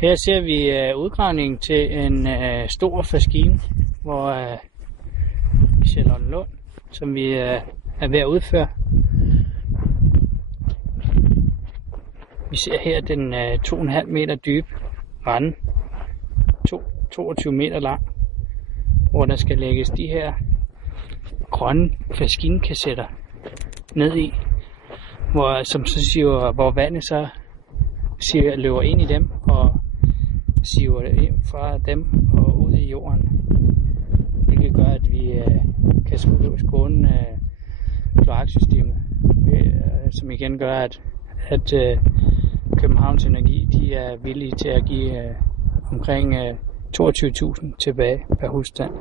Her ser vi udgravningen til en stor faskine, hvor i Charlottenlund, som vi er ved at udføre. Vi ser her den 2,5 meter dybe rende, 22 meter lang, hvor der skal lægges de her grønne faskinekassetter ned i, hvor vandet så løber ind i dem og siver det ind fra dem og ud i jorden. Det kan gøre, at vi kan skåne kloaksystemet, som igen gør, at Københavns Energi de er villige til at give omkring 22.000 tilbage per husstand.